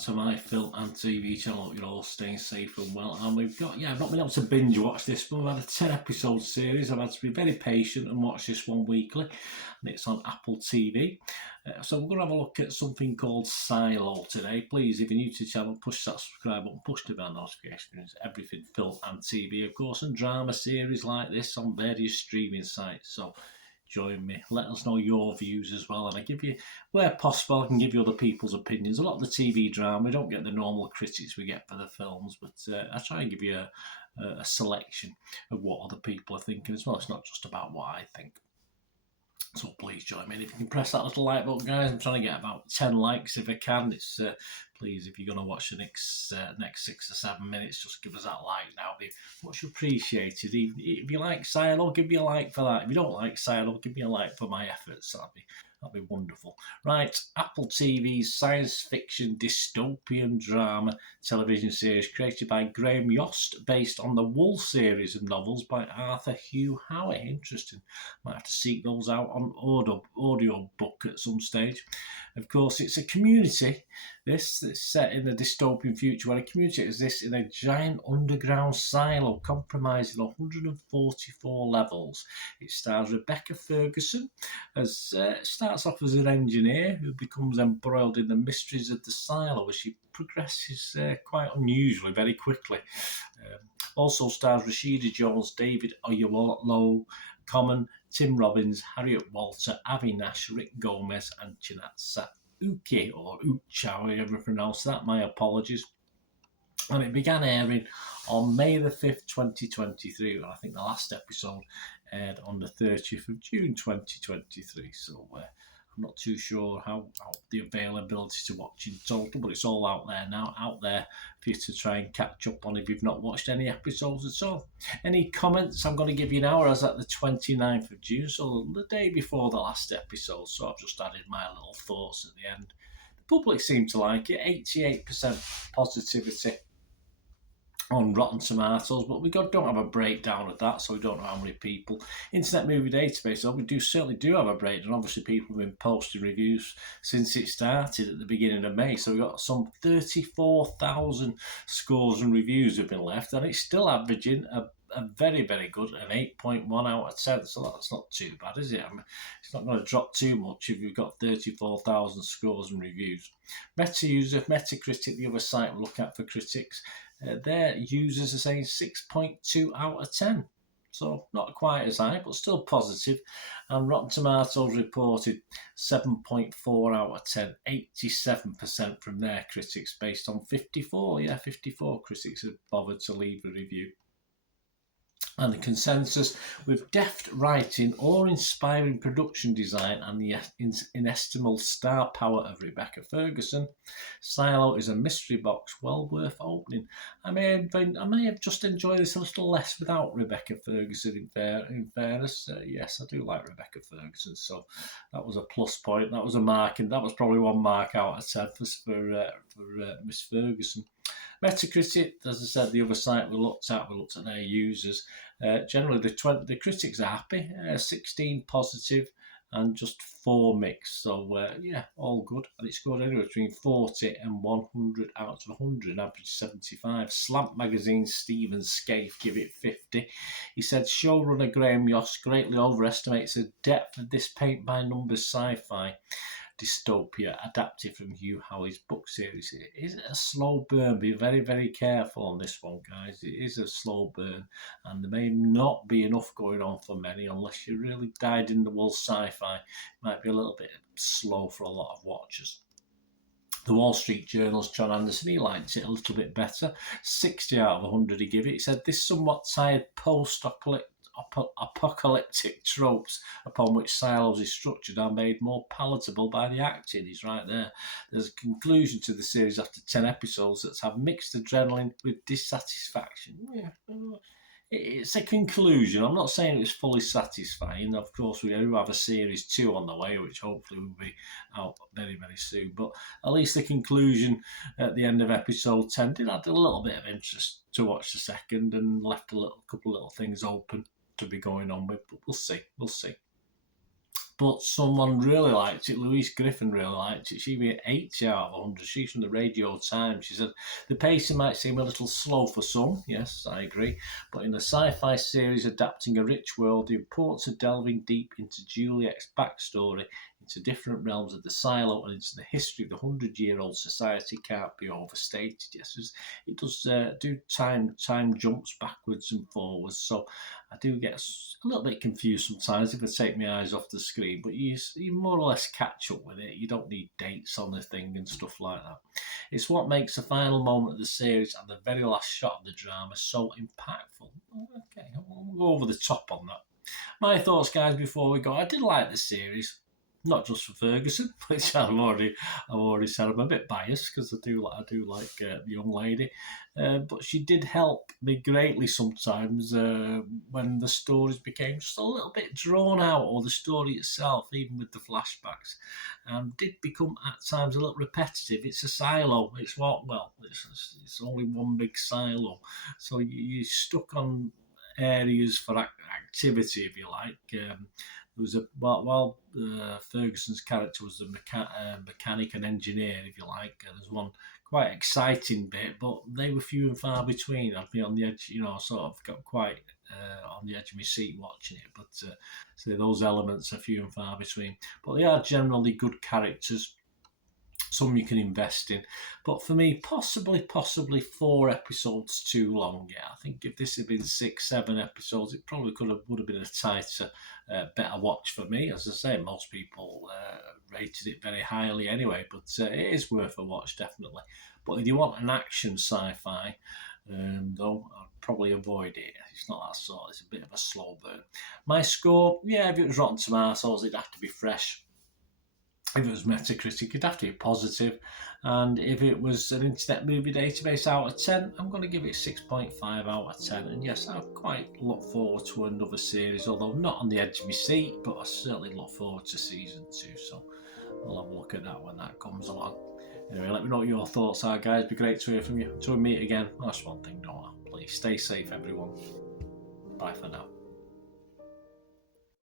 to my film and TV channel. Hope you're all staying safe and well. And I've not been able to binge watch this, but we've had a 10 episode series. I've had to be very patient and watch this one weekly, and it's on Apple TV. So we're going to have a look at something called Silo today. Please, if you're new to the channel, push that subscribe button, push the bell notifications, everything film and TV, of course, and drama series like this on various streaming sites. So join me, let us know your views as well, and I give you, where possible, I can give you other people's opinions. A lot of the TV drama, we don't get the normal critics we get for the films, but I try and give you a selection of what other people are thinking as well. It's not just about what I think. So please join me. And if you can press that little like button, guys, I'm trying to get about 10 likes if I can. It's please, if you're going to watch the next 6 or 7 minutes, just give us that like now. It'd be much appreciated. If you like Silo, give me a like for that. If you don't like Silo, give me a like for my efforts. That'd be wonderful. Right, Apple TV's science fiction dystopian drama television series created by Graham Yost, based on the Wool series of novels by Arthur Hugh Howey. Interesting. Might have to seek those out on audio book at some stage. Of course, it's a community. It's set in a dystopian future where a community exists in a giant underground silo comprising 144 levels. It stars Rebecca Ferguson as starts off as an engineer who becomes embroiled in the mysteries of the silo as she progresses quite unusually very quickly. Also stars Rashida Jones, David Oyelowo, Common, Tim Robbins, Harriet Walter, Avi Nash, Rick Gomez, and Chinatsa Uke, or Uch, however you ever pronounce that. My apologies. And it began airing on May the 5th, 2023, and I think the last episode aired on the 30th of June, 2023. So I'm not too sure how the availability to watch in total, but it's all out there now, out there for you to try and catch up on if you've not watched any episodes at all. Any comments I'm going to give you now as at the 29th of June, so the day before the last episode, so I've just added my little thoughts at the end. The public seem to like it, 88% positivity on Rotten Tomatoes, but we don't have a breakdown of that, so we don't know how many people. Internet Movie Database, though, we certainly do have a breakdown. Obviously, people have been posting reviews since it started at the beginning of May, so we've got some 34,000 scores and reviews have been left, and it's still averaging a very, very good, an 8.1 out of 10, so that's not too bad, is it? I mean, it's not going to drop too much if you've got 34,000 scores and reviews. Metacritic, the other site we look at for critics, their users are saying 6.2 out of 10. So not quite as high, but still positive. And Rotten Tomatoes reported 7.4 out of 10, 87% from their critics based on 54 critics have bothered to leave a review. And the consensus, with deft writing or inspiring production design and the inestimable star power of Rebecca Ferguson, Silo is a mystery box well worth opening. I may have just enjoyed this a little less without Rebecca Ferguson, in fairness. Yes, I do like Rebecca Ferguson, so that was a plus point. That was a mark, and that was probably 1 mark out of 10 for Miss Ferguson. Metacritic, as I said, the other site we looked at their users. Generally, the critics are happy, 16 positive and just 4 mixed. So, all good. And it scored anywhere between 40 and 100 out of 100, average 75. Slamp Magazine's Stephen Scaife give it 50. He said, showrunner Graham Yost greatly overestimates the depth of this paint-by-numbers sci-fi dystopia adapted from Hugh Howey's book series. It is a slow burn. Be very, very careful on this one, guys. It is a slow burn, and there may not be enough going on for many unless you really died in the wool sci-fi. It might be a little bit slow for a lot of watchers. The Wall Street Journal's John Anderson, he liked it a little bit better. 60 out of 100 he gave it. He said, this somewhat tired post-apocalyptic tropes upon which Silos is structured are made more palatable by the acting. He's right there. There's a conclusion to the series after 10 episodes that's have mixed adrenaline with dissatisfaction. Yeah, it's a conclusion. I'm not saying it's fully satisfying. Of course, we do have a series 2 on the way, which hopefully will be out very, very soon. But at least the conclusion at the end of episode 10 did add a little bit of interest to watch the second and left a couple of little things open to be going on with. But we'll see. but someone really liked it. Louise Griffin really liked it. She gave it 80 out of 100. She's from the Radio Times. She said, the pacing might seem a little slow for some. Yes, I agree. But in a sci-fi series adapting a rich world, the importance of delving deep into Juliet's backstory, into different realms of the silo, and into the history of the 100-year-old society can't be overstated. Yes, it does do time jumps backwards and forwards. So I do get a little bit confused sometimes if I take my eyes off the screen, but you more or less catch up with it. You don't need dates on the thing and stuff like that. It's what makes the final moment of the series and the very last shot of the drama so impactful. Okay, we'll go over the top on that. My thoughts, guys, before we go. I did like the series. Not just for Ferguson, which I've already said. I'm a bit biased because I do like the young lady, but she did help me greatly sometimes when the stories became just a little bit drawn out, or the story itself, even with the flashbacks, did become at times a little repetitive. It's a silo. It's it's only one big silo, so you're stuck on areas for activity, if you like. Was while Ferguson's character was a mechanic and engineer, if you like. There's one quite exciting bit, but they were few and far between. I'd be on the edge, sort of got quite on the edge of my seat watching it. But so those elements are few and far between. But they are generally good characters. Some you can invest in, but for me, possibly 4 episodes too long. Yeah, I think if this had been 6, 7 episodes, it probably would have been a tighter, better watch for me. As I say, most people rated it very highly anyway, but it is worth a watch, definitely. But if you want an action sci-fi, though, I'd probably avoid it. It's not that sort. It's a bit of a slow burn. My score, yeah, if it was Rotten Tomatoes, it'd have to be fresh. If it was Metacritic, it'd have to be positive. And if it was an Internet Movie Database out of 10, I'm going to give it 6.5 out of 10. And yes, I quite look forward to another series, although not on the edge of my seat, but I certainly look forward to season 2. So I'll have a look at that when that comes along. Anyway, let me know what your thoughts are, guys. It'd be great to hear from you. Until we meet again, that's one thing, don't I? Please stay safe, everyone. Bye for now.